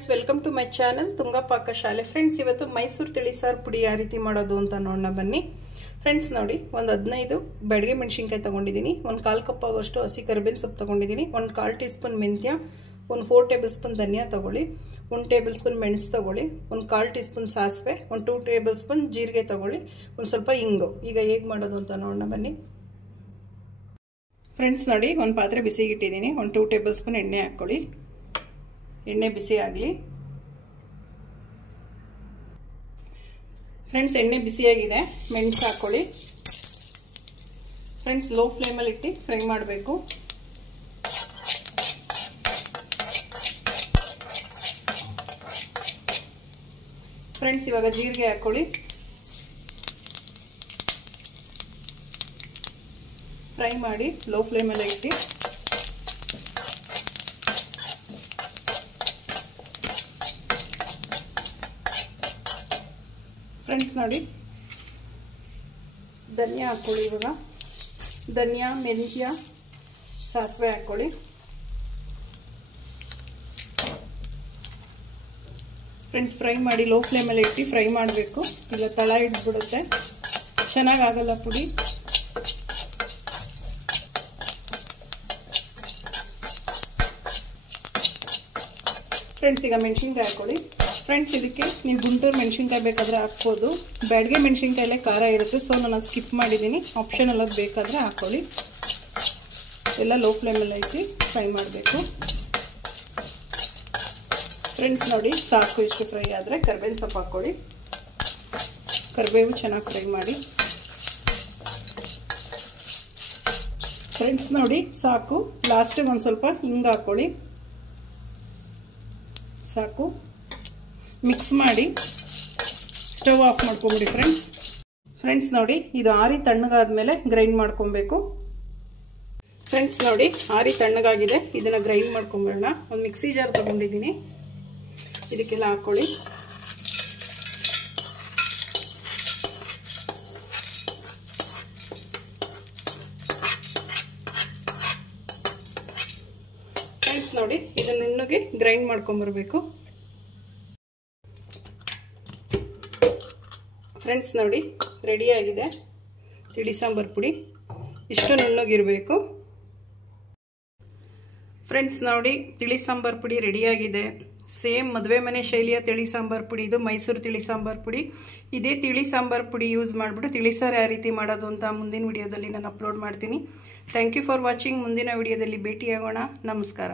Friends, welcome to my channel Tunga ಪಾಕಶಾಲೆ. Friends, ಇವತ್ತು ಮೈಸೂರು ತಿಳಿಸಾರು ಪುಡಿ ಯಾವ ರೀತಿ ಮಾಡೋದು ಅಂತ ನೋಡೋಣ ಬನ್ನಿ. ಫ್ರೆಂಡ್ಸ್ ನೋಡಿ, ಒಂದು 15 ಬೆಳಗ್ಗೆ ಮೆಣಸಿನ್ಕಾಯಿ ತಗೊಂಡಿದ್ದೀನಿ, ಒಂದು 1/4 ಕಪ್ ಆಗೋಷ್ಟು ಹಸಿ ಕರಿಬೇವಿನ ಸೊಪ್ಪು ತಗೊಂಡಿದ್ದೀನಿ, ಒಂದು 1/4 ಟೀ ಸ್ಪೂನ್ ಮೆಂತ್ಯ, ಒಂದು 4 ಟೇಬಲ್ ಸ್ಪೂನ್ ಧನಿಯಾ ತಗೊಳ್ಳಿ, 1 ಟೇಬಲ್ ಸ್ಪೂನ್ ಮೆಣಸು ತಗೊಳ್ಳಿ, ಒಂದು 1/4 ಟೀ ಸ್ಪೂನ್ ಸಾಸಿವೆ, ಒಂದು 2 ಟೇಬಲ್ ಸ್ಪೂನ್ ಜೀರಿಗೆ ತಗೊಳ್ಳಿ, ಒಂದು ಸ್ವಲ್ಪ ಇಂಗು. ಈಗ ಹೇಗೆ ಮಾಡೋದು ಅಂತ ನೋಡೋಣ ಬನ್ನಿ. ಫ್ರೆಂಡ್ಸ್ ನೋಡಿ, ಒಂದು ಪಾತ್ರೆ ಬಿಸಿಗೆ ಇಟ್ಟಿದ್ದೀನಿ, ಒಂದು 2 ಟೇಬಲ್ ಸ್ಪೂನ್ ಎಣ್ಣೆ ಹಾಕ್ಕೊಳ್ಳಿ. ಎಣ್ಣೆ ಬಿಸಿ ಆಗಲಿ. ಫ್ರೆಂಡ್ಸ್, ಎಣ್ಣೆ ಬಿಸಿಯಾಗಿದೆ, ಮೆಣಸು ಹಾಕ್ಕೊಳ್ಳಿ. ಫ್ರೆಂಡ್ಸ್, ಲೋ ಫ್ಲೇಮಲ್ಲಿ ಇಟ್ಟು ಫ್ರೈ ಮಾಡಬೇಕು. ಫ್ರೆಂಡ್ಸ್, ಇವಾಗ ಜೀರಿಗೆ ಹಾಕ್ಕೊಳ್ಳಿ. ಫ್ರೈ ಮಾಡಿ ಲೋ ಫ್ಲೇಮಲ್ಲಿ ಇಟ್ಟು. ಫ್ರೆಂಡ್ಸ್ ನೋಡಿ, ಧನಿಯಾ ಹಾಕ್ಕೊಳ್ಳಿ. ಇವಾಗ ಧನಿಯಾ, ಮೆಂತ್ಯ, ಸಾಸಿವೆ ಹಾಕ್ಕೊಳ್ಳಿ. ಫ್ರೆಂಡ್ಸ್, ಫ್ರೈ ಮಾಡಿ ಲೋ ಫ್ಲೇಮಲ್ಲಿ ಇಟ್ಟು ಫ್ರೈ ಮಾಡಬೇಕು, ಇಲ್ಲ ತಳ ಹಿಡಿದ್ಬಿಡುತ್ತೆ, ಚೆನ್ನಾಗಾಗಲ್ಲ ಪುಡಿ. ಫ್ರೆಂಡ್ಸ್, ಈಗ ಮೆಣಸಿನ್ಕಾಯಿ ಹಾಕ್ಕೊಳ್ಳಿ. ಫ್ರೆಂಡ್ಸ್, ಇದಕ್ಕೆ ನೀವು ಗುಂಟೂರು ಮೆಣಸಿನ್ಕಾಯಿ ಬೇಕಾದರೆ ಹಾಕ್ಬೋದು, ಬ್ಯಾಡಗೆ ಮೆಣಸಿನ್ಕಾಯಲ್ಲೇ ಖಾರ ಇರುತ್ತೆ, ಸೊ ನಾನು ಸ್ಕಿಪ್ ಮಾಡಿದ್ದೀನಿ. ಆಪ್ಷನಲ್ ಅದು ಬೇಕಾದರೆ ಹಾಕ್ಕೊಳ್ಳಿ. ಎಲ್ಲ ಲೋ ಫ್ಲೇಮಲ್ಲಿ ಹಾಕಿ ಫ್ರೈ ಮಾಡಬೇಕು. ಫ್ರೆಂಡ್ಸ್ ನೋಡಿ, ಸಾಕು, ಇಷ್ಟು ಫ್ರೈ ಆದರೆ ಕರಿಬೇವಿನ ಸೊಪ್ಪು ಹಾಕ್ಕೊಳ್ಳಿ. ಕರಿಬೇವು ಚೆನ್ನಾಗಿ ಫ್ರೈ ಮಾಡಿ. ಫ್ರೆಂಡ್ಸ್ ನೋಡಿ, ಸಾಕು. ಲಾಸ್ಟಿಗೆ ಒಂದು ಸ್ವಲ್ಪ ಹಿಂಗೆ ಹಾಕ್ಕೊಳ್ಳಿ. ಸಾಕು, ಮಿಕ್ಸ್ ಮಾಡಿ ಸ್ಟವ್ ಆಫ್ ಮಾಡ್ಕೊಂಬಿಡಿ. ಫ್ರೆಂಡ್ಸ್ ನೋಡಿ, ಇದು ಆರಿ ತಣ್ಣಗಾದ್ಮೇಲೆ ಗ್ರೈಂಡ್ ಮಾಡ್ಕೊಬೇಕು. ಫ್ರೆಂಡ್ಸ್ ನೋಡಿ, ಆರಿ ತಣ್ಣಗಾಗಿದೆ, ಇದನ್ನ ಗ್ರೈಂಡ್ ಮಾಡ್ಕೊಂಬಿಡೋಣ. ಒಂದು ಮಿಕ್ಸಿ ಜಾರ್ ತಗೊಂಡಿದ್ದೀನಿ, ಇದಕ್ಕೆಲ್ಲ ಹಾಕ್ಕೊಳ್ಳಿ. ಫ್ರೆಂಡ್ಸ್ ನೋಡಿ, ಇದನ್ನ ನುಣ್ಣಗೆ ಗ್ರೈಂಡ್ ಮಾಡ್ಕೊಂಬರ್ಬೇಕು. ಫ್ರೆಂಡ್ಸ್ ನೋಡಿ, ರೆಡಿಯಾಗಿದೆ ತಿಳಿ ಸಾಂಬಾರ್ ಪುಡಿ. ಇಷ್ಟು ನುಣ್ಣಗಿರಬೇಕು. ಫ್ರೆಂಡ್ಸ್ ನೋಡಿ, ತಿಳಿ ಸಾಂಬಾರ್ ಪುಡಿ ರೆಡಿಯಾಗಿದೆ. ಸೇಮ್ ಮದುವೆ ಮನೆ ಶೈಲಿಯ ತಿಳಿ ಸಾಂಬಾರ್ ಪುಡಿ ಇದು, ಮೈಸೂರು ತಿಳಿ ಸಾಂಬಾರ್ ಪುಡಿ. ಇದೇ ತಿಳಿ ಸಾಂಬಾರ್ ಪುಡಿ ಯೂಸ್ ಮಾಡಿಬಿಟ್ಟು ತಿಳಿಸಾರು ಯಾವ ರೀತಿ ಮಾಡೋದು ಅಂತ ಮುಂದಿನ ವಿಡಿಯೋದಲ್ಲಿ ನಾನು ಅಪ್ಲೋಡ್ ಮಾಡ್ತೀನಿ. Thank you for watching. ಮುಂದಿನ ವಿಡಿಯೋದಲ್ಲಿ ಭೇಟಿಯಾಗೋಣ. ನಮಸ್ಕಾರ.